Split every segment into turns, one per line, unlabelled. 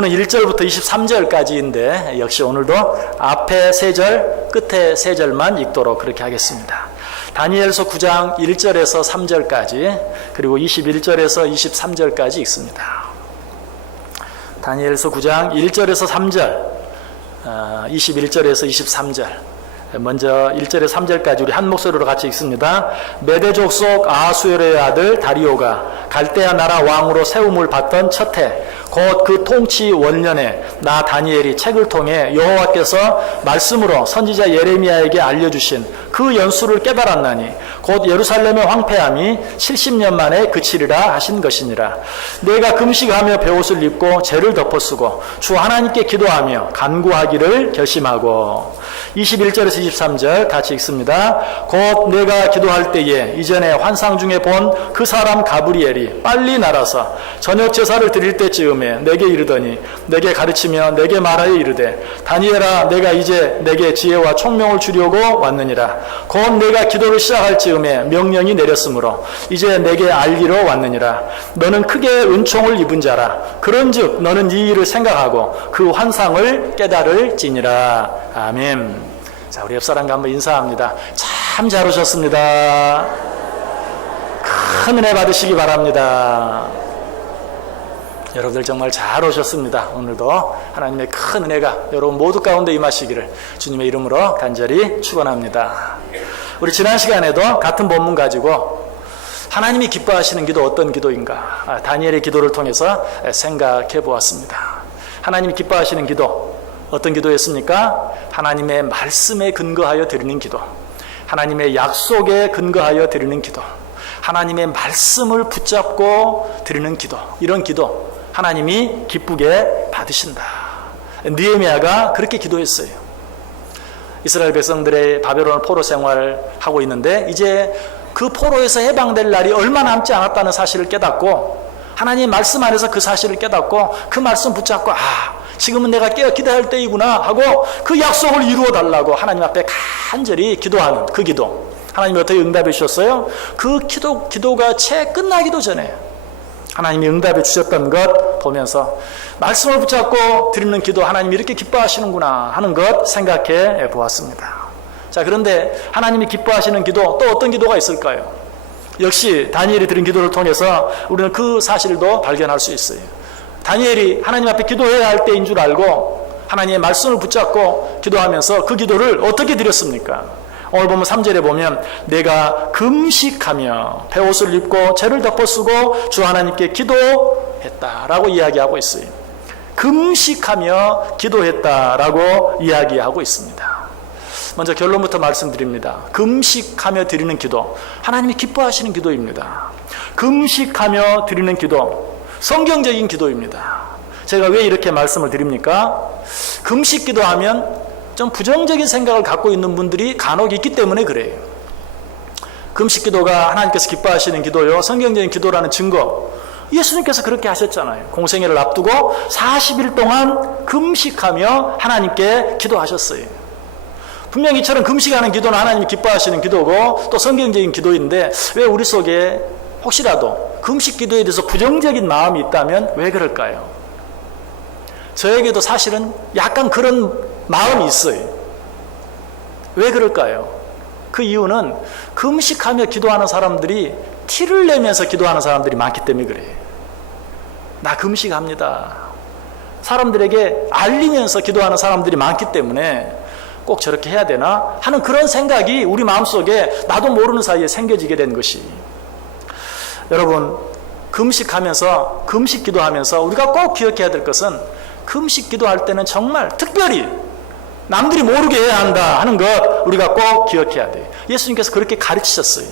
본문은 1절부터 23절까지인데 역시 오늘도 앞에 세 절, 끝에 세 절만 읽도록 그렇게 하겠습니다. 다니엘서 9장 1절에서 3절까지 그리고 21절에서 23절까지 읽습니다. 다니엘서 9장 1절에서 3절, 21절에서 23절. 먼저 1절에서 3절까지 우리 한 목소리로 같이 읽습니다. 메대족 속 아수엘의 아들 다리오가 갈대아 나라 왕으로 세움을 받던 첫 해, 곧 그 통치 원년에 나 다니엘이 책을 통해 여호와께서 말씀으로 선지자 예레미야에게 알려주신 그 연수를 깨달았나니 곧 예루살렘의 황폐함이 70년 만에 그치리라 하신 것이니라. 내가 금식하며 베옷을 입고 죄를 덮어쓰고 주 하나님께 기도하며 간구하기를 결심하고 21절에서 23절 같이 읽습니다. 곧 내가 기도할 때에 이전에 환상 중에 본 그 사람 가브리엘이 빨리 날아서 저녁 제사를 드릴 때쯤 에 내게 이르더니 내게 가르치며 내게 말하여 이르되 다니엘아 내가 이제 내게 지혜와 총명을 주려고 왔느니라. 곧 내가 기도를 시작할 즈음에 명령이 내렸으므로 이제 내게 알기로 왔느니라. 너는 크게 은총을 입은 자라. 그런즉 너는 이 일을 생각하고 그 환상을 깨달을지니라. 아멘. 자, 우리 옆 사람과 한번 인사합니다. 참 잘 오셨습니다. 큰 은혜 받으시기 바랍니다. 여러분들 정말 잘 오셨습니다. 오늘도 하나님의 큰 은혜가 여러분 모두 가운데 임하시기를 주님의 이름으로 간절히 축원합니다. 우리 지난 시간에도 같은 본문 가지고 하나님이 기뻐하시는 기도 어떤 기도인가? 아, 다니엘의 기도를 통해서 생각해 보았습니다. 하나님이 기뻐하시는 기도 어떤 기도였습니까? 하나님의 말씀에 근거하여 드리는 기도. 하나님의 약속에 근거하여 드리는 기도. 하나님의 말씀을 붙잡고 드리는 기도. 이런 기도. 하나님이 기쁘게 받으신다. 느헤미야가 그렇게 기도했어요. 이스라엘 백성들의 바벨론 포로 생활을 하고 있는데 이제 그 포로에서 해방될 날이 얼마 남지 않았다는 사실을 깨닫고 하나님 말씀 안에서 그 사실을 깨닫고 그 말씀 붙잡고 아 지금은 내가 깨어 기도할 때이구나 하고 그 약속을 이루어 달라고 하나님 앞에 간절히 기도하는 그 기도 하나님이 어떻게 응답해 주셨어요? 그 기도 기도가 채 끝나기도 전에 하나님이 응답해 주셨던 것 보면서 말씀을 붙잡고 드리는 기도 하나님이 이렇게 기뻐하시는구나 하는 것 생각해 보았습니다. 자, 그런데 하나님이 기뻐하시는 기도 또 어떤 기도가 있을까요? 역시 다니엘이 드린 기도를 통해서 우리는 그 사실도 발견할 수 있어요. 다니엘이 하나님 앞에 기도해야 할 때인 줄 알고 하나님의 말씀을 붙잡고 기도하면서 그 기도를 어떻게 드렸습니까? 오늘 보면 3절에 보면 내가 금식하며 배옷을 입고 죄를 덮어 쓰고 주 하나님께 기도했다라고 이야기하고 있어요. 금식하며 기도했다라고 이야기하고 있습니다. 먼저 결론부터 말씀드립니다. 금식하며 드리는 기도. 하나님이 기뻐하시는 기도입니다. 금식하며 드리는 기도. 성경적인 기도입니다. 제가 왜 이렇게 말씀을 드립니까? 금식 기도하면 좀 부정적인 생각을 갖고 있는 분들이 간혹 있기 때문에 그래요. 금식 기도가 하나님께서 기뻐하시는 기도요. 성경적인 기도라는 증거. 예수님께서 그렇게 하셨잖아요. 공생애를 앞두고 40일 동안 금식하며 하나님께 기도하셨어요. 분명히 이처럼 금식하는 기도는 하나님이 기뻐하시는 기도고 또 성경적인 기도인데 왜 우리 속에 혹시라도 금식 기도에 대해서 부정적인 마음이 있다면 왜 그럴까요? 저에게도 사실은 약간 그런 마음이 있어요. 왜 그럴까요? 그 이유는 금식하며 기도하는 사람들이 티를 내면서 기도하는 사람들이 많기 때문에 그래요. 나 금식합니다. 사람들에게 알리면서 기도하는 사람들이 많기 때문에 꼭 저렇게 해야 되나 하는 그런 생각이 우리 마음속에 나도 모르는 사이에 생겨지게 된 것이 여러분 금식하면서 금식 기도하면서 우리가 꼭 기억해야 될 것은 금식 기도할 때는 정말 특별히 남들이 모르게 해야 한다 하는 것 우리가 꼭 기억해야 돼요. 예수님께서 그렇게 가르치셨어요.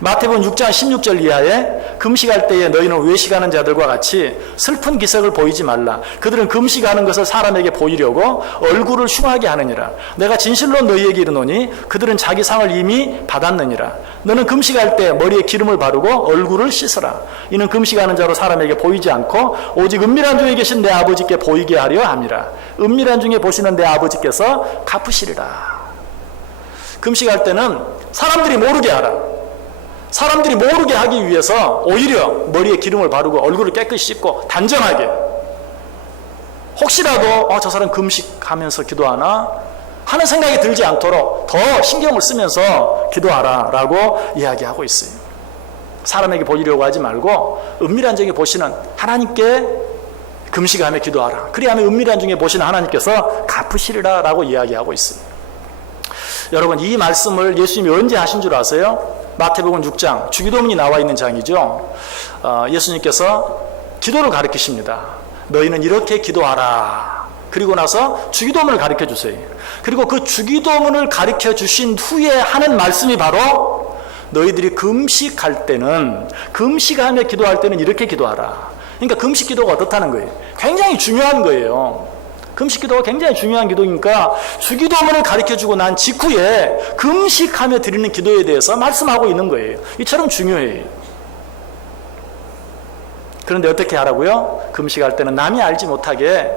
마태복음 6장 16절 이하에 금식할 때에 너희는 외식하는 자들과 같이 슬픈 기색을 보이지 말라. 그들은 금식하는 것을 사람에게 보이려고 얼굴을 흉하게 하느니라. 내가 진실로 너희에게 이르노니 그들은 자기 상을 이미 받았느니라. 너는 금식할 때 머리에 기름을 바르고 얼굴을 씻어라. 이는 금식하는 자로 사람에게 보이지 않고 오직 은밀한 중에 계신 내 아버지께 보이게 하려 함이라. 은밀한 중에 보시는 내 아버지께서 갚으시리라. 금식할 때는 사람들이 모르게 하라. 사람들이 모르게 하기 위해서 오히려 머리에 기름을 바르고 얼굴을 깨끗이 씻고 단정하게 혹시라도 어, 저 사람 금식하면서 기도하나 하는 생각이 들지 않도록 더 신경을 쓰면서 기도하라 라고 이야기하고 있어요. 사람에게 보이려고 하지 말고 은밀한 중에 보시는 하나님께 금식하며 기도하라. 그리하면 은밀한 중에 보시는 하나님께서 갚으시리라 라고 이야기하고 있어요. 여러분 이 말씀을 예수님이 언제 하신 줄 아세요? 마태복음 6장 주기도문이 나와 있는 장이죠. 어, 예수님께서 기도를 가르치십니다. 너희는 이렇게 기도하라. 그리고 나서 주기도문을 가르쳐 주세요. 그리고 그 주기도문을 가르쳐 주신 후에 하는 말씀이 바로 너희들이 금식할 때는 금식하며 기도할 때는 이렇게 기도하라. 그러니까 금식 기도가 어떻다는 거예요. 굉장히 중요한 거예요. 금식 기도가 굉장히 중요한 기도니까 주기도문을 가르쳐 주고 난 직후에 금식하며 드리는 기도에 대해서 말씀하고 있는 거예요. 이처럼 중요해요. 그런데 어떻게 하라고요? 금식할 때는 남이 알지 못하게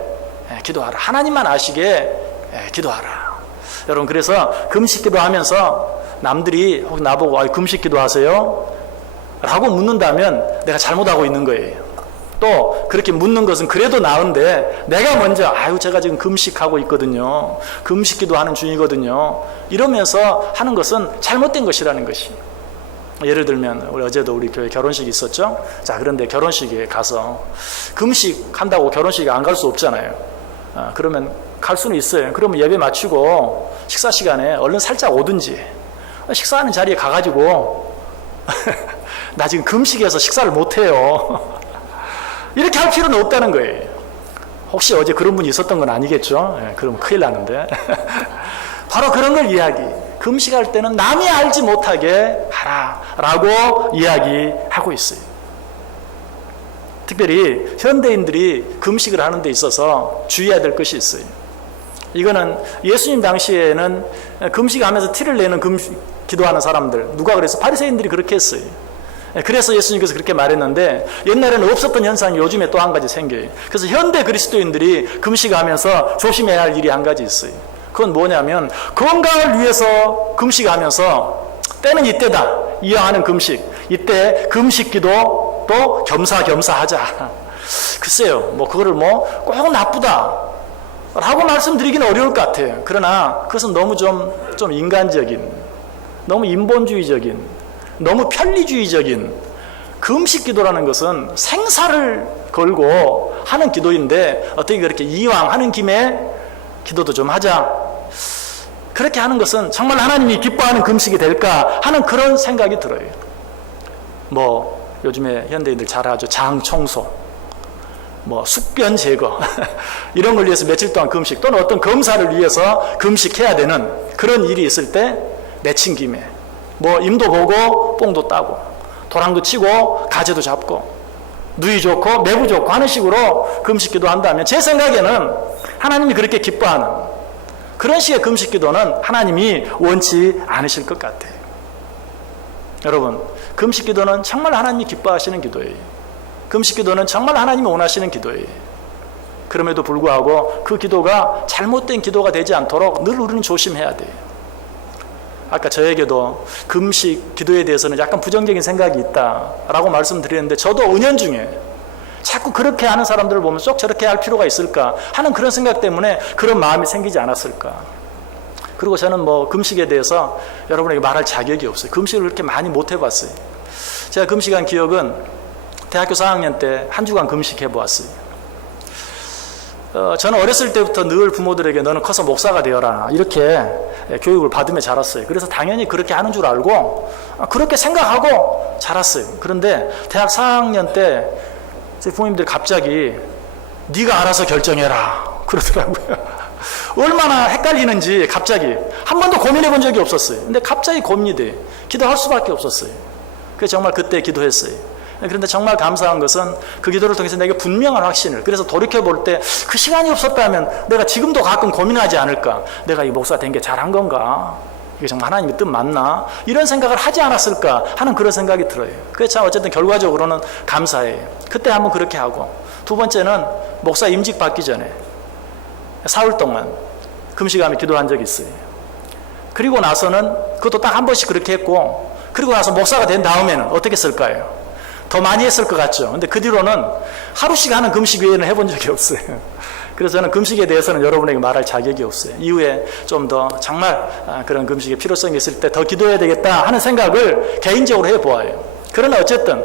예, 기도하라. 하나님만 아시게 예, 기도하라. 여러분 그래서 금식 기도하면서 남들이 혹 나보고 아, 금식 기도하세요? 라고 묻는다면 내가 잘못하고 있는 거예요. 또 그렇게 묻는 것은 그래도 나은데 내가 먼저 아유 제가 지금 금식하고 있거든요. 금식 기도 하는 중이거든요. 이러면서 하는 것은 잘못된 것이라는 것이. 예를 들면 우리 어제도 우리 교회 결혼식이 있었죠. 자 그런데 결혼식에 가서 금식 한다고 결혼식에 안 갈 수 없잖아요. 아, 그러면 갈 수는 있어요. 그러면 예배 마치고 식사 시간에 얼른 살짝 오든지 식사하는 자리에 가가지고 나 지금 금식해서 식사를 못 해요. 이렇게 할 필요는 없다는 거예요. 혹시 어제 그런 분이 있었던 건 아니겠죠? 예, 그러면 큰일 나는데. 바로 그런 걸 이야기. 금식할 때는 남이 알지 못하게 하라 라고 이야기하고 있어요. 특별히 현대인들이 금식을 하는 데 있어서 주의해야 될 것이 있어요. 이거는 예수님 당시에는 금식하면서 티를 내는 금식, 기도하는 사람들 누가 그래서 바리새인들이 그렇게 했어요. 그래서 예수님께서 그렇게 말했는데 옛날에는 없었던 현상이 요즘에 또 한 가지 생겨요. 그래서 현대 그리스도인들이 금식하면서 조심해야 할 일이 한 가지 있어요. 그건 뭐냐면 건강을 위해서 금식하면서 때는 이때다 이어하는 금식 이때 금식기도 또 겸사겸사 하자. 글쎄요, 뭐 그거를 뭐 꼭 나쁘다. 라고 말씀드리기는 어려울 것 같아요. 그러나 그것은 너무 좀, 좀 인간적인, 너무 인본주의적인, 너무 편리주의적인 금식 기도라는 것은 생사를 걸고 하는 기도인데 어떻게 그렇게 이왕 하는 김에 기도도 좀 하자. 그렇게 하는 것은 정말 하나님이 기뻐하는 금식이 될까 하는 그런 생각이 들어요. 뭐 요즘에 현대인들 잘 하죠. 장 청소, 뭐 숙변 제거 이런 걸 위해서 며칠 동안 금식 또는 어떤 검사를 위해서 금식해야 되는 그런 일이 있을 때 내친 김에 뭐 임도 보고 뽕도 따고 도랑도 치고 가재도 잡고 누이 좋고 매부 좋고 하는 식으로 금식기도 한다면 제 생각에는 하나님이 그렇게 기뻐하는 그런 식의 금식기도는 하나님이 원치 않으실 것 같아요. 여러분 금식기도는 정말 하나님이 기뻐하시는 기도예요. 금식기도는 정말 하나님이 원하시는 기도예요. 그럼에도 불구하고 그 기도가 잘못된 기도가 되지 않도록 늘 우리는 조심해야 돼요. 아까 저에게도 금식 기도에 대해서는 약간 부정적인 생각이 있다라고 말씀드렸는데 저도 은연 중에 자꾸 그렇게 하는 사람들을 보면 쏙 저렇게 할 필요가 있을까 하는 그런 생각 때문에 그런 마음이 생기지 않았을까. 그리고 저는 뭐 금식에 대해서 여러분에게 말할 자격이 없어요. 금식을 그렇게 많이 못 해봤어요. 제가 금식한 기억은 대학교 4학년 때 한 주간 금식해 보았어요. 어, 저는 어렸을 때부터 늘 부모들에게 너는 커서 목사가 되어라 이렇게 교육을 받으며 자랐어요. 그래서 당연히 그렇게 하는 줄 알고 아, 그렇게 생각하고 자랐어요. 그런데 대학 4학년 때 제 부모님들이 갑자기 네가 알아서 결정해라 그러더라고요. 얼마나 헷갈리는지 갑자기 한 번도 고민해 본 적이 없었어요. 근데 갑자기 고민이 돼. 기도할 수밖에 없었어요. 그래서 정말 그때 기도했어요. 그런데 정말 감사한 것은 그 기도를 통해서 내게 분명한 확신을 그래서 돌이켜 볼 때 그 시간이 없었다면 내가 지금도 가끔 고민하지 않을까? 내가 이 목사 된 게 잘한 건가? 이게 정말 하나님의 뜻 맞나? 이런 생각을 하지 않았을까 하는 그런 생각이 들어요. 그래서 참 어쨌든 결과적으로는 감사해요. 그때 한번 그렇게 하고 두 번째는 목사 임직 받기 전에 사흘 동안 금식하며 기도한 적이 있어요. 그리고 나서는 그것도 딱 한 번씩 그렇게 했고 그리고 나서 목사가 된 다음에는 어떻게 쓸까요? 더 많이 했을 것 같죠. 근데 그 뒤로는 하루씩 하는 금식 외에는 해본 적이 없어요. 그래서 저는 금식에 대해서는 여러분에게 말할 자격이 없어요. 이후에 좀 더 정말 아, 그런 금식의 필요성이 있을 때 더 기도해야 되겠다 하는 생각을 개인적으로 해보아요. 그러나 어쨌든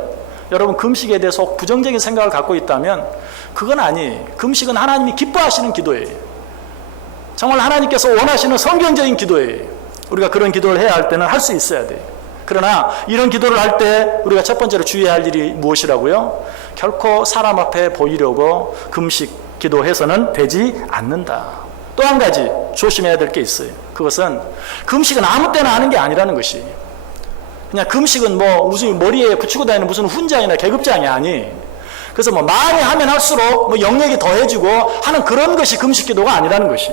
여러분 금식에 대해서 혹 부정적인 생각을 갖고 있다면 그건 아니. 금식은 하나님이 기뻐하시는 기도예요. 정말 하나님께서 원하시는 성경적인 기도예요. 우리가 그런 기도를 해야 할 때는 할 수 있어야 돼요. 그러나 이런 기도를 할 때 우리가 첫 번째로 주의해야 할 일이 무엇이라고요? 결코 사람 앞에 보이려고 금식 기도해서는 되지 않는다. 또 한 가지 조심해야 될 게 있어요. 그것은 금식은 아무 때나 하는 게 아니라는 것이. 그냥 금식은 뭐 무슨 머리에 붙이고 다니는 무슨 훈장이나 계급장이 아니. 그래서 뭐 많이 하면 할수록 뭐 영역이 더해지고 하는 그런 것이 금식 기도가 아니라는 것이.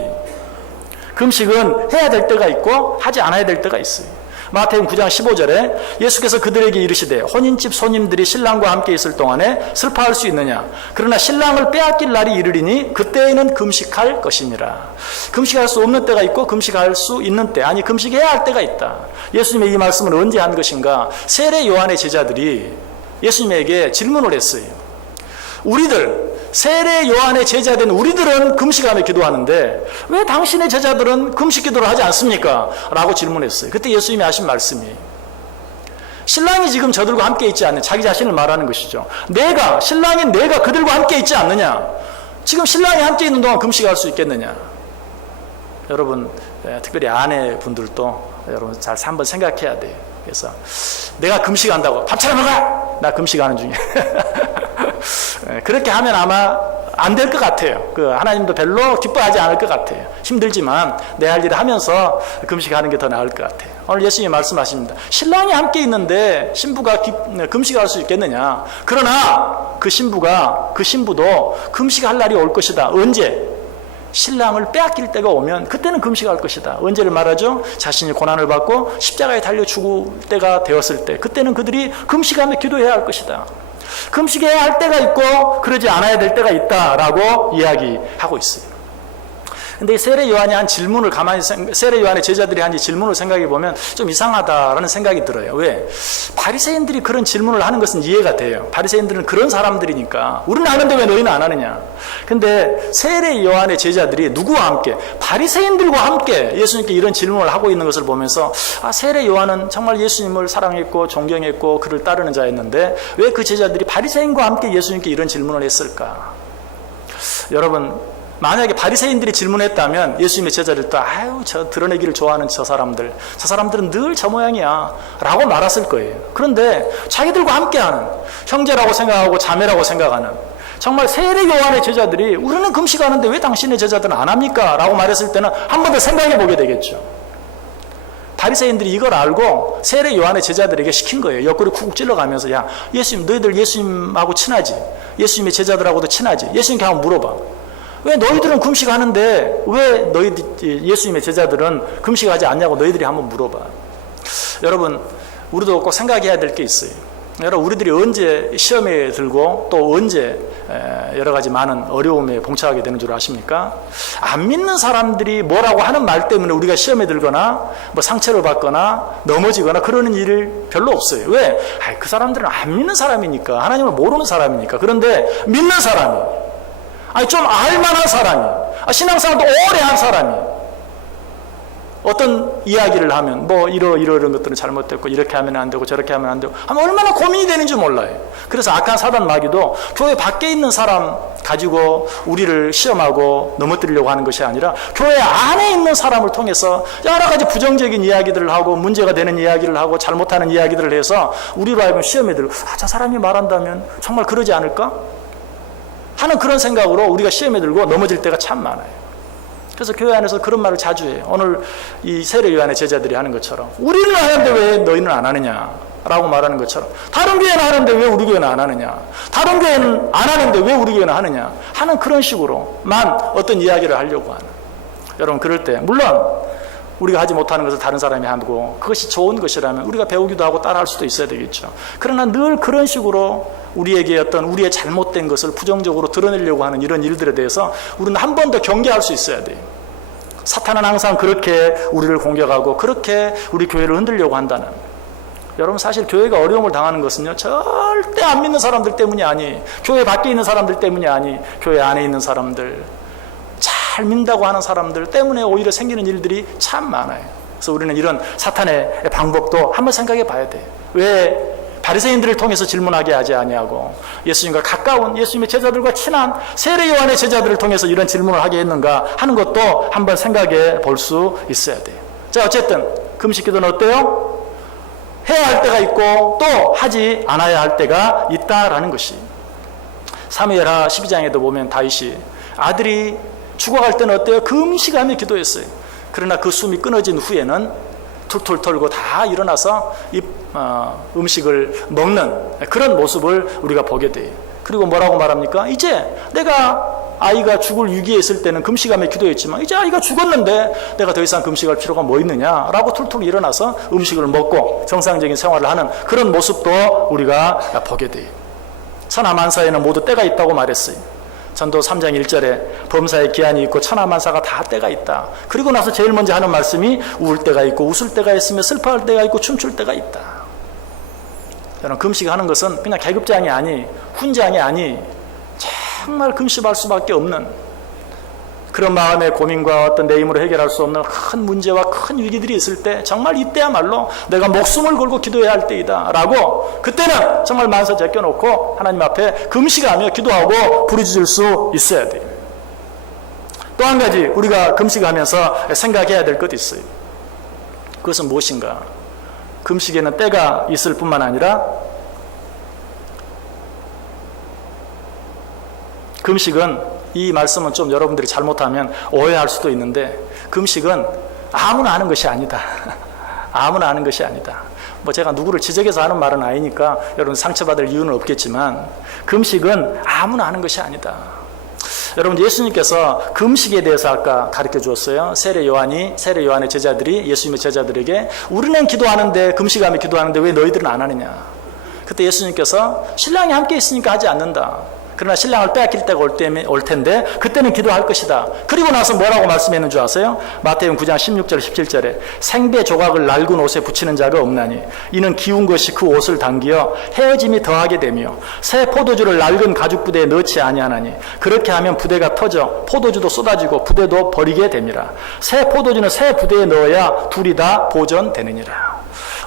금식은 해야 될 때가 있고 하지 않아야 될 때가 있어요. 마태복음 9장 15절에 예수께서 그들에게 이르시되 혼인집 손님들이 신랑과 함께 있을 동안에 슬퍼할 수 있느냐? 그러나 신랑을 빼앗길 날이 이르리니 그때에는 금식할 것이니라. 금식할 수 없는 때가 있고 금식할 수 있는 때 아니 금식해야 할 때가 있다. 예수님의 이 말씀을 언제 한 것인가? 세례 요한의 제자들이 예수님에게 질문을 했어요 우리들 세례 요한의 제자된 우리들은 금식하며 기도하는데 왜 당신의 제자들은 금식 기도를 하지 않습니까? 라고 질문했어요. 그때 예수님이 하신 말씀이 신랑이 지금 저들과 함께 있지 않는 자기 자신을 말하는 것이죠. 내가 신랑인 내가 그들과 함께 있지 않느냐? 지금 신랑이 함께 있는 동안 금식할 수 있겠느냐? 여러분 예, 특별히 아내분들도 여러분 잘 한번 생각해야 돼요. 그래서 내가 금식한다고 밥 차려 먹어. 나 금식하는 중이야. 예, 그렇게 하면 아마 안 될 것 같아요. 그 하나님도 별로 기뻐하지 않을 것 같아요. 힘들지만 내 할 일을 하면서 금식하는 게 더 나을 것 같아요. 오늘 예수님이 말씀하십니다. 신랑이 함께 있는데 신부가 기- 금식할 수 있겠느냐? 그러나 그 신부가 그 신부도 금식할 날이 올 것이다. 언제? 신랑을 빼앗길 때가 오면 그때는 금식할 것이다. 언제를 말하죠? 자신이 고난을 받고 십자가에 달려 죽을 때가 되었을 때 그때는 그들이 금식하며 기도해야 할 것이다. 금식해야 할 때가 있고 그러지 않아야 될 때가 있다라고 이야기하고 있어요. 근데 이 세례 요한이 한 질문을 가만히 생- 세례 요한의 제자들이 한이 질문을 생각해 보면 좀 이상하다라는 생각이 들어요. 왜? 바리새인들이 그런 질문을 하는 것은 이해가 돼요. 바리새인들은 그런 사람들이니까 우리는 하는데 왜 너희는 안 하느냐? 근데 세례 요한의 제자들이 누구와 함께 바리새인들과 함께 예수님께 이런 질문을 하고 있는 것을 보면서 아 세례 요한은 정말 예수님을 사랑했고 존경했고 그를 따르는 자였는데 왜 그 제자들이 바리새인과 함께 예수님께 이런 질문을 했을까? 여러분 만약에 바리새인들이 질문했다면 예수님의 제자들 도 아유 저 드러내기를 좋아하는 저 사람들 저 사람들은 늘 저 모양이야 라고 말했을 거예요 그런데 자기들과 함께하는 형제라고 생각하고 자매라고 생각하는 정말 세례 요한의 제자들이 우리는 금식하는데 왜 당신의 제자들은 안 합니까? 라고 말했을 때는 한 번 더 생각해 보게 되겠죠 바리새인들이 이걸 알고 세례 요한의 제자들에게 시킨 거예요. 옆구리 쿡 찔러가면서 야 예수님 너희들 예수님하고 친하지? 예수님의 제자들하고도 친하지? 예수님께 한번 물어봐. 왜 너희들은 금식하는데 왜 너희들 예수님의 제자들은 금식하지 않냐고 너희들이 한번 물어봐. 여러분 우리도 꼭 생각해야 될 게 있어요. 여러분 우리들이 언제 시험에 들고 또 언제 에, 여러 가지 많은 어려움에 봉착하게 되는 줄 아십니까? 안 믿는 사람들이 뭐라고 하는 말 때문에 우리가 시험에 들거나 뭐 상처를 받거나 넘어지거나 그러는 일이 별로 없어요. 왜? 아이, 그 사람들은 안 믿는 사람이니까 하나님을 모르는 사람이니까 그런데 믿는 사람이 아니 좀 알만한 사람이 아, 신앙생활도 오래 한 사람이 어떤 이야기를 하면 뭐 이러 이러 이런 것들은 잘못됐고 이렇게 하면 안 되고 저렇게 하면 안 되고 하면 얼마나 고민이 되는지 몰라요. 그래서 악한 사단 마귀도 교회 밖에 있는 사람 가지고 우리를 시험하고 넘어뜨리려고 하는 것이 아니라 교회 안에 있는 사람을 통해서 여러 가지 부정적인 이야기들을 하고 문제가 되는 이야기를 하고 잘못하는 이야기들을 해서 우리로 하여금 시험에 들고 아, 저 사람이 말한다면 정말 그러지 않을까? 하는 그런 생각으로 우리가 시험에 들고 넘어질 때가 참 많아요. 그래서 교회 안에서 그런 말을 자주 해요. 오늘 이 세례 요한의 제자들이 하는 것처럼 우리는 하는데 왜 너희는 안 하느냐? 라고 말하는 것처럼 다른 교회는 하는데 왜 우리 교회는 안 하느냐? 다른 교회는 안 하는데 왜 우리 교회는 하느냐? 하는 그런 식으로만 어떤 이야기를 하려고 하는. 여러분 그럴 때 물론 우리가 하지 못하는 것을 다른 사람이 하고 그것이 좋은 것이라면 우리가 배우기도 하고 따라할 수도 있어야 되겠죠. 그러나 늘 그런 식으로 우리에게 어떤 우리의 잘못된 것을 부정적으로 드러내려고 하는 이런 일들에 대해서 우리는 한 번 더 경계할 수 있어야 돼요. 사탄은 항상 그렇게 우리를 공격하고 그렇게 우리 교회를 흔들려고 한다는. 여러분 사실 교회가 어려움을 당하는 것은요 절대 안 믿는 사람들 때문이 아니 교회 밖에 있는 사람들 때문이 아니 교회 안에 있는 사람들 잘 믿는다고 하는 사람들 때문에 오히려 생기는 일들이 참 많아요. 그래서 우리는 이런 사탄의 방법도 한번 생각해 봐야 돼요. 왜 바리새인들을 통해서 질문하게 하지 아니하고 예수님과 가까운 예수님의 제자들과 친한 세례 요한의 제자들을 통해서 이런 질문을 하게 했는가 하는 것도 한번 생각해 볼 수 있어야 돼요. 자, 어쨌든 금식 기도는 어때요? 해야 할 때가 있고 또 하지 않아야 할 때가 있다라는 것이 사무엘하 12장에도 보면 다윗이 아들이 죽어갈 때는 어때요? 금식하며 기도했어요. 그러나 그 숨이 끊어진 후에는 툴툴 털고 다 일어나서 이 어, 음식을 먹는 그런 모습을 우리가 보게 돼요. 그리고 뭐라고 말합니까? 이제 내가 아이가 죽을 위기에 있을 때는 금식하며 기도했지만 이제 아이가 죽었는데 내가 더 이상 금식할 필요가 뭐 있느냐라고 툴툴 일어나서 음식을 먹고 정상적인 생활을 하는 그런 모습도 우리가 보게 돼요. 천하만사에는 모두 때가 있다고 말했어요. 전도 3장 1절에 범사의 기한이 있고 천하만사가 다 때가 있다. 그리고 나서 제일 먼저 하는 말씀이 우울 때가 있고 웃을 때가 있으며 슬퍼할 때가 있고 춤출 때가 있다. 저는 금식하는 것은 그냥 계급장이 아니 훈장이 아니 정말 금식할 수밖에 없는 그런 마음의 고민과 어떤 내 힘으로 해결할 수 없는 큰 문제와 큰 위기들이 있을 때 정말 이때야말로 내가 목숨을 걸고 기도해야 할 때이다 라고 그때는 정말 만사 제껴놓고 하나님 앞에 금식하며 기도하고 부르짖을 수 있어야 돼요. 또 한 가지 우리가 금식하면서 생각해야 될 것이 있어요. 그것은 무엇인가? 금식에는 때가 있을 뿐만 아니라 금식은 이 말씀은 좀 여러분들이 잘못하면 오해할 수도 있는데 금식은 아무나 하는 것이 아니다. 아무나 하는 것이 아니다. 뭐 제가 누구를 지적해서 하는 말은 아니니까 여러분 상처받을 이유는 없겠지만 금식은 아무나 하는 것이 아니다. 여러분 예수님께서 금식에 대해서 아까 가르쳐 주었어요. 세례 요한이 세례 요한의 제자들이 예수님의 제자들에게 우리는 기도하는데 금식하며 기도하는데 왜 너희들은 안 하느냐? 그때 예수님께서 신랑이 함께 있으니까 하지 않는다. 그러나 신랑을 빼앗길 때가 올, 때면, 올 텐데 그때는 기도할 것이다. 그리고 나서 뭐라고 말씀했는 줄 아세요? 마태복음 9장 16절 17절에 생배 조각을 낡은 옷에 붙이는 자가 없나니 이는 기운 것이 그 옷을 당기어 헤어짐이 더하게 되며 새 포도주를 낡은 가죽 부대에 넣지 아니하나니 그렇게 하면 부대가 터져 포도주도 쏟아지고 부대도 버리게 됩니다. 새 포도주는 새 부대에 넣어야 둘이 다 보존되느니라.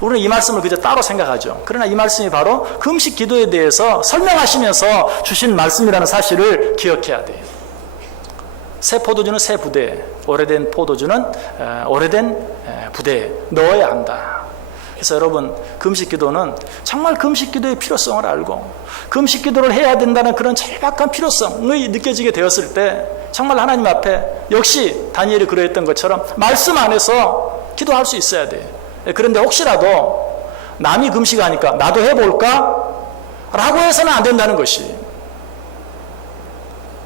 우리는 이 말씀을 그저 따로 생각하죠. 그러나 이 말씀이 바로 금식 기도에 대해서 설명하시면서 주신 말씀이라는 사실을 기억해야 돼요. 새 포도주는 새 부대, 오래된 포도주는 오래된 부대에 넣어야 한다. 그래서 여러분 금식 기도는 정말 금식 기도의 필요성을 알고 금식 기도를 해야 된다는 그런 절박한 필요성이 느껴지게 되었을 때 정말 하나님 앞에 역시 다니엘이 그러했던 것처럼 말씀 안에서 기도할 수 있어야 돼요. 그런데 혹시라도 남이 금식하니까 나도 해볼까? 라고 해서는 안 된다는 것이.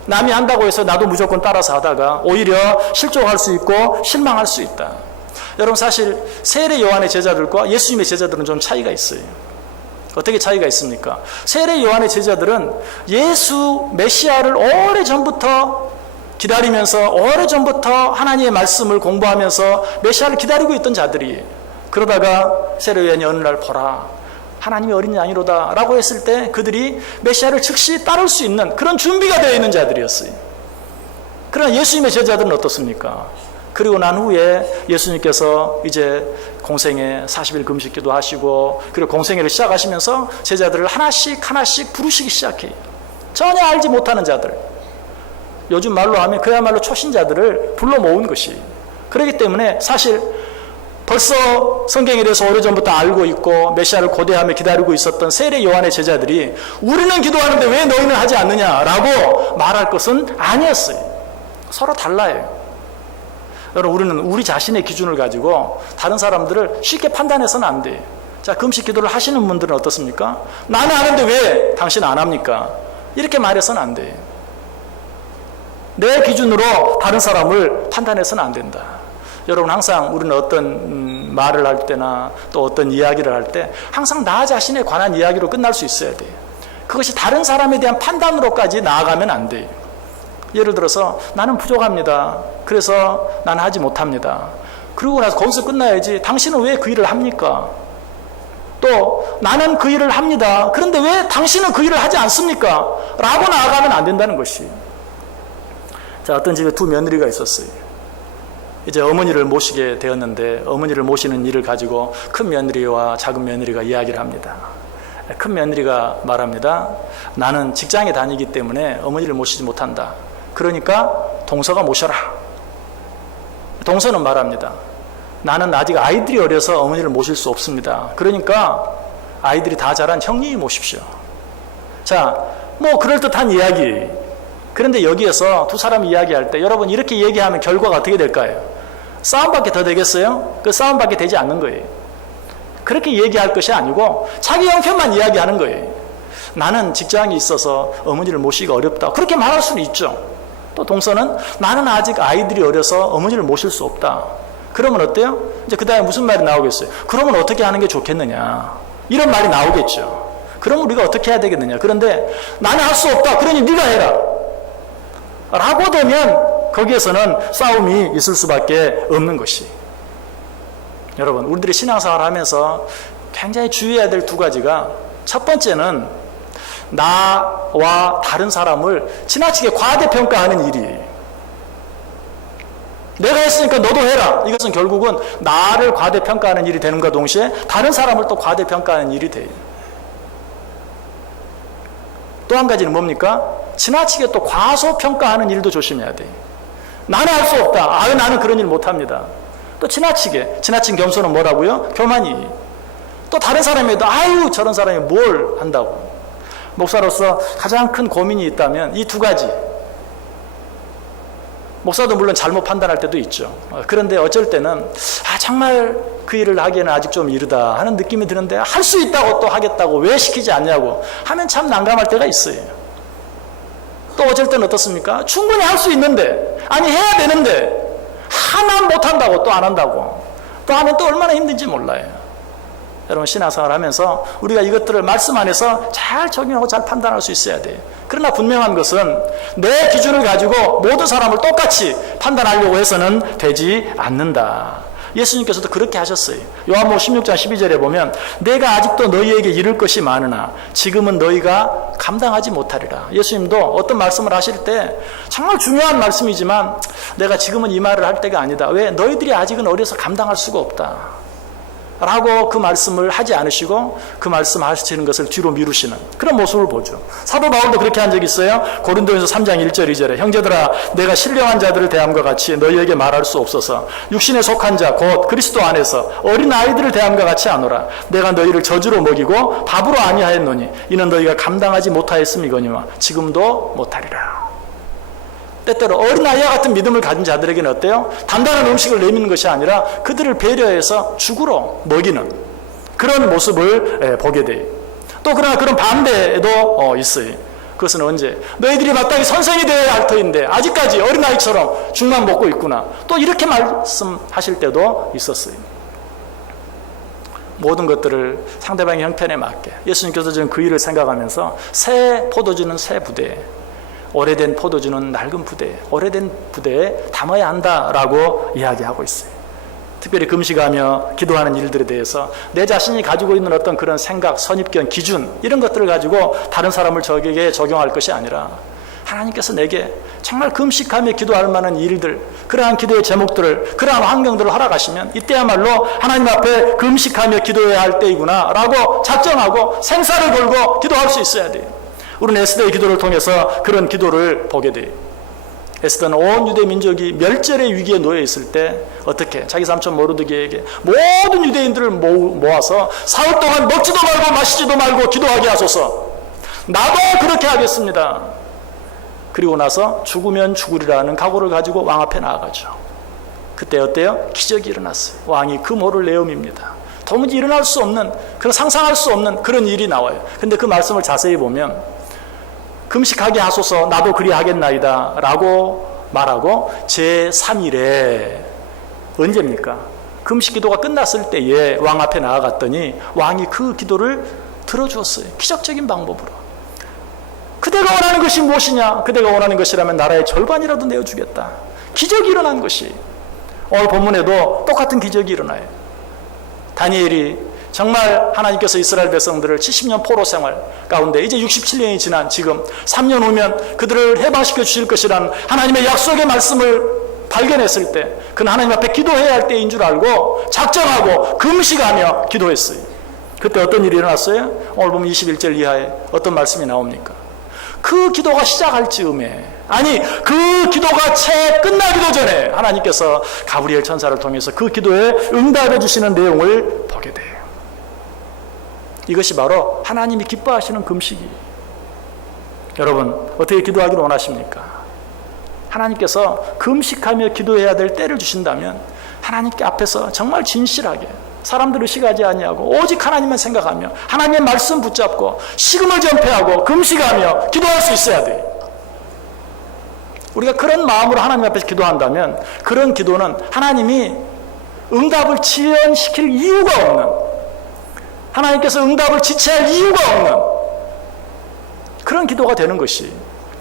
남이 한다고 해서 나도 무조건 따라서 하다가 오히려 실족할 수 있고 실망할 수 있다. 여러분 사실 세례 요한의 제자들과 예수님의 제자들은 좀 차이가 있어요. 어떻게 차이가 있습니까? 세례 요한의 제자들은 예수 메시아를 오래 전부터 기다리면서 오래 전부터 하나님의 말씀을 공부하면서 메시아를 기다리고 있던 자들이에요. 그러다가 세례 요한이 어느 날 보라 하나님이 어린 양이로다 라고 했을 때 그들이 메시아를 즉시 따를 수 있는 그런 준비가 되어 있는 자들이었어요. 그러나 예수님의 제자들은 어떻습니까? 그리고 난 후에 예수님께서 이제 공생에 40일 금식 기도 하시고 그리고 공생회를 시작하시면서 제자들을 하나씩 하나씩 부르시기 시작해요. 전혀 알지 못하는 자들. 요즘 말로 하면 그야말로 초신자들을 불러 모은 것이. 그렇기 때문에 사실 벌써 성경에 대해서 오래전부터 알고 있고 메시아를 고대하며 기다리고 있었던 세례 요한의 제자들이 우리는 기도하는데 왜 너희는 하지 않느냐라고 말할 것은 아니었어요. 서로 달라요. 여러분 우리는 우리 자신의 기준을 가지고 다른 사람들을 쉽게 판단해서는 안 돼요. 자 금식 기도를 하시는 분들은 어떻습니까? 나는 하는데 왜 당신 안 합니까? 이렇게 말해서는 안 돼요. 내 기준으로 다른 사람을 판단해서는 안 된다. 여러분 항상 우리는 어떤 음, 말을 할 때나 또 어떤 이야기를 할 때 항상 나 자신에 관한 이야기로 끝날 수 있어야 돼요. 그것이 다른 사람에 대한 판단으로까지 나아가면 안 돼요. 예를 들어서 나는 부족합니다. 그래서 나는 하지 못합니다. 그러고 나서 거기서 끝나야지. 당신은 왜 그 일을 합니까? 또 나는 그 일을 합니다. 그런데 왜 당신은 그 일을 하지 않습니까? 라고 나아가면 안 된다는 것이. 자, 어떤 집에 두 며느리가 있었어요. 이제 어머니를 모시게 되었는데 어머니를 모시는 일을 가지고 큰 며느리와 작은 며느리가 이야기를 합니다. 큰 며느리가 말합니다. 나는 직장에 다니기 때문에 어머니를 모시지 못한다. 그러니까 동서가 모셔라. 동서는 말합니다. 나는 아직 아이들이 어려서 어머니를 모실 수 없습니다. 그러니까 아이들이 다 자란 형님이 모십시오. 자, 뭐 그럴듯한 이야기. 그런데 여기에서 두 사람이 이야기할 때 여러분 이렇게 얘기하면 결과가 어떻게 될까요? 싸움밖에 더 되겠어요? 그 싸움밖에 되지 않는 거예요. 그렇게 얘기할 것이 아니고 자기 형편만 이야기하는 거예요. 나는 직장이 있어서 어머니를 모시기가 어렵다. 그렇게 말할 수는 있죠. 또 동서는 나는 아직 아이들이 어려서 어머니를 모실 수 없다. 그러면 어때요? 이제 그 다음에 무슨 말이 나오겠어요? 그러면 어떻게 하는 게 좋겠느냐? 이런 말이 나오겠죠. 그럼 우리가 어떻게 해야 되겠느냐? 그런데 나는 할 수 없다. 그러니 네가 해라. 라고 되면 거기에서는 싸움이 있을 수밖에 없는 것이. 여러분, 우리들이 신앙생활 하면서 굉장히 주의해야 될 두 가지가 첫 번째는 나와 다른 사람을 지나치게 과대평가하는 일이에요. 내가 했으니까 너도 해라. 이것은 결국은 나를 과대평가하는 일이 되는가 동시에 다른 사람을 또 과대평가하는 일이 돼요. 또 한 가지는 뭡니까? 지나치게 또 과소평가하는 일도 조심해야 돼요. 나는 할 수 없다. 아유, 나는 그런 일 못합니다. 또 지나치게, 지나친 겸손은 뭐라고요? 교만이. 또 다른 사람에도 아유, 저런 사람이 뭘 한다고. 목사로서 가장 큰 고민이 있다면 이 두 가지. 목사도 물론 잘못 판단할 때도 있죠. 어, 그런데 어쩔 때는 아 정말 그 일을 하기에는 아직 좀 이르다 하는 느낌이 드는데 할 수 있다고 또 하겠다고 왜 시키지 않냐고 하면 참 난감할 때가 있어요. 또 어쩔 때는 어떻습니까? 충분히 할 수 있는데 아니 해야 되는데 하나 못 한다고 또 안 한다고 또 하면 또 얼마나 힘든지 몰라요. 여러분 신앙생활 하면서 우리가 이것들을 말씀 안에서 잘 적용하고 잘 판단할 수 있어야 돼요. 그러나 분명한 것은 내 기준을 가지고 모든 사람을 똑같이 판단하려고 해서는 되지 않는다. 예수님께서도 그렇게 하셨어요. 요한복음 16장 12절에 보면 내가 아직도 너희에게 이를 것이 많으나 지금은 너희가 감당하지 못하리라. 예수님도 어떤 말씀을 하실 때 정말 중요한 말씀이지만 내가 지금은 이 말을 할 때가 아니다. 왜? 너희들이 아직은 어려서 감당할 수가 없다. 라고 그 말씀을 하지 않으시고 그 말씀 하시는 것을 뒤로 미루시는 그런 모습을 보죠. 사도 바울도 그렇게 한 적이 있어요. 고린도에서 3장 1절 2절에 형제들아 내가 신령한 자들을 대함과 같이 너희에게 말할 수 없어서 육신에 속한 자 곧 그리스도 안에서 어린 아이들을 대함과 같이 하노라. 내가 너희를 저주로 먹이고 밥으로 아니하였노니 이는 너희가 감당하지 못하였음이거니와 지금도 못하리라. 때때로 어린 아이와 같은 믿음을 가진 자들에게는 어때요? 단단한 음식을 내미는 것이 아니라 그들을 배려해서 죽으로 먹이는 그런 모습을 예, 보게 돼요. 또 그러나 그런 반대도 어, 있어요. 그것은 언제? 너희들이 마땅히 선생이 되어야 할 터인데 아직까지 어린아이처럼 죽만 먹고 있구나. 또 이렇게 말씀하실 때도 있었어요. 모든 것들을 상대방의 형편에 맞게 예수님께서 지금 그 일을 생각하면서 새 포도주는 새 부대에 오래된 포도주는 낡은 부대, 오래된 부대에 담아야 한다라고 이야기하고 있어요. 특별히 금식하며 기도하는 일들에 대해서 내 자신이 가지고 있는 어떤 그런 생각, 선입견, 기준 이런 것들을 가지고 다른 사람을 적에게 적용할 것이 아니라 하나님께서 내게 정말 금식하며 기도할 만한 일들, 그러한 기도의 제목들을, 그러한 환경들을 허락하시면 이때야말로 하나님 앞에 금식하며 기도해야 할 때이구나 라고 작정하고 생사를 걸고 기도할 수 있어야 돼요. 우리는 에스더의 기도를 통해서 그런 기도를 보게 돼요. 에스더는 온 유대 민족이 멸절의 위기에 놓여 있을 때 어떻게 자기 삼촌 모르드게에게 모든 유대인들을 모아서 사흘 동안 먹지도 말고 마시지도 말고 기도하게 하소서. 나도 그렇게 하겠습니다. 그리고 나서 죽으면 죽으리라는 각오를 가지고 왕 앞에 나아가죠. 그때 어때요? 기적이 일어났어요. 왕이 그 모를 내음입니다. 도무지 일어날 수 없는, 그런 상상할 수 없는 그런 일이 나와요. 근데 그 말씀을 자세히 보면 금식하게 하소서 나도 그리 하겠나이다 라고 말하고 제3일에 언제입니까? 금식 기도가 끝났을 때에 왕 앞에 나아갔더니 왕이 그 기도를 들어주었어요. 기적적인 방법으로. 그대가 원하는 것이 무엇이냐? 그대가 원하는 것이라면 나라의 절반이라도 내어주겠다. 기적이 일어난 것이 오늘 본문에도 똑같은 기적이 일어나요. 다니엘이 정말 하나님께서 이스라엘 백성들을 70년 포로 생활 가운데 이제 67년이 지난 지금 3년 후면 그들을 해방시켜 주실 것이라는 하나님의 약속의 말씀을 발견했을 때 그는 하나님 앞에 기도해야 할 때인 줄 알고 작정하고 금식하며 기도했어요. 그때 어떤 일이 일어났어요? 오늘 보면 21절 이하에 어떤 말씀이 나옵니까? 그 기도가 시작할 즈음에 아니 그 기도가 채 끝나기도 전에 하나님께서 가브리엘 천사를 통해서 그 기도에 응답해 주시는 내용을 보게 돼요. 이것이 바로 하나님이 기뻐하시는 금식이에요. 여러분 어떻게 기도하기를 원하십니까? 하나님께서 금식하며 기도해야 될 때를 주신다면 하나님께 앞에서 정말 진실하게 사람들 의식하지 아니하고 오직 하나님만 생각하며 하나님의 말씀 붙잡고 식음을 전폐하고 금식하며 기도할 수 있어야 돼요. 우리가 그런 마음으로 하나님 앞에서 기도한다면 그런 기도는 하나님이 응답을 지연시킬 이유가 없는 하나님께서 응답을 지체할 이유가 없는 그런 기도가 되는 것이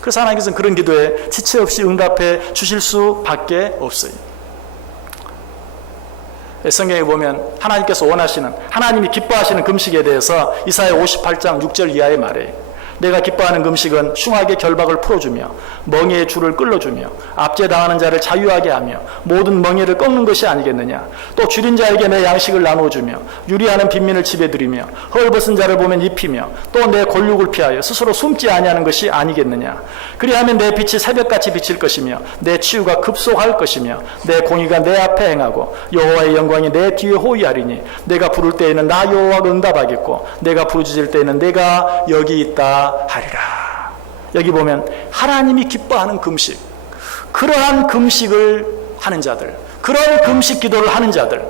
그래서 하나님께서는 그런 기도에 지체 없이 응답해 주실 수밖에 없어요. 성경에 보면 하나님께서 원하시는 하나님이 기뻐하시는 금식에 대해서 이사야 58장 6절 이하의 말이에요. 내가 기뻐하는 금식은 흉악의 결박을 풀어주며 멍에의 줄을 끌어주며 압제당하는 자를 자유하게 하며 모든 멍에를 꺾는 것이 아니겠느냐? 또 줄인 자에게 내 양식을 나누어주며 유리하는 빈민을 들이며 헐벗은 자를 보면 입히며 또 내 권력을 피하여 스스로 숨지 아니하는 것이 아니겠느냐? 그리하면 내 빛이 새벽같이 비칠 것이며 내 치유가 급속할 것이며 내 공의가 내 앞에 행하고 여호와의 영광이 내 뒤에 호위하리니 내가 부를 때에는 나 여호와가 응답하겠고 내가 부르짖을 때에는 내가 여기 있다 하리라. 여기 보면 하나님이 기뻐하는 금식, 그러한 금식을 하는 자들, 그런 금식 기도를 하는 자들,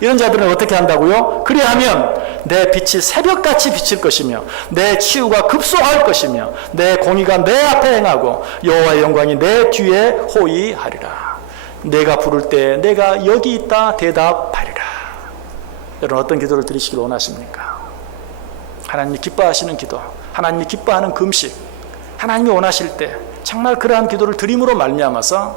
이런 자들은 어떻게 한다고요? 그리하면 내 빛이 새벽같이 비칠 것이며 내 치유가 급소할 것이며 내 공의가 내 앞에 행하고 여호와의 영광이 내 뒤에 호위하리라. 내가 부를 때 내가 여기 있다 대답하리라. 여러분 어떤 기도를 드리시길 원하십니까? 하나님이 기뻐하시는 기도, 하나님이 기뻐하는 금식, 하나님이 원하실 때 정말 그러한 기도를 드림으로 말미암아서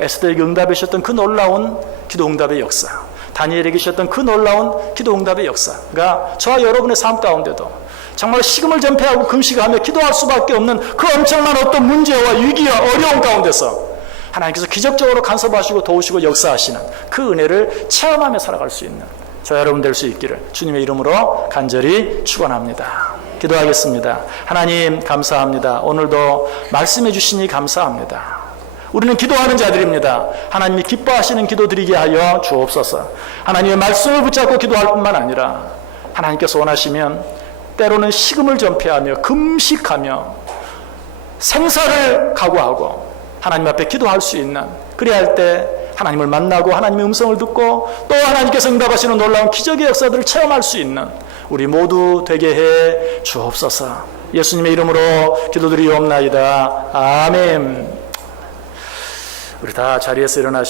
에스더에게 응답해 주셨던 그 놀라운 기도 응답의 역사, 다니엘에게 주셨던 그 놀라운 기도 응답의 역사가 저와 여러분의 삶 가운데도 정말 식음을 전폐하고 금식하며 기도할 수밖에 없는 그 엄청난 어떤 문제와 위기와 어려움 가운데서 하나님께서 기적적으로 간섭하시고 도우시고 역사하시는 그 은혜를 체험하며 살아갈 수 있는 저 여러분 될 수 있기를 주님의 이름으로 간절히 축원합니다. 기도하겠습니다. 하나님 감사합니다. 오늘도 말씀해 주시니 감사합니다. 우리는 기도하는 자들입니다. 하나님이 기뻐하시는 기도 드리게 하여 주옵소서. 하나님의 말씀을 붙잡고 기도할 뿐만 아니라 하나님께서 원하시면 때로는 식음을 전폐하며 금식하며 생사를 각오하고 하나님 앞에 기도할 수 있는 그래야 할때 하나님을 만나고 하나님의 음성을 듣고 또 하나님께서 응답하시는 놀라운 기적의 역사들을 체험할 수 있는 우리 모두 되게 해 주옵소서. 예수님의 이름으로 기도드리옵나이다. 아멘. 우리 다 자리에서 일어나셔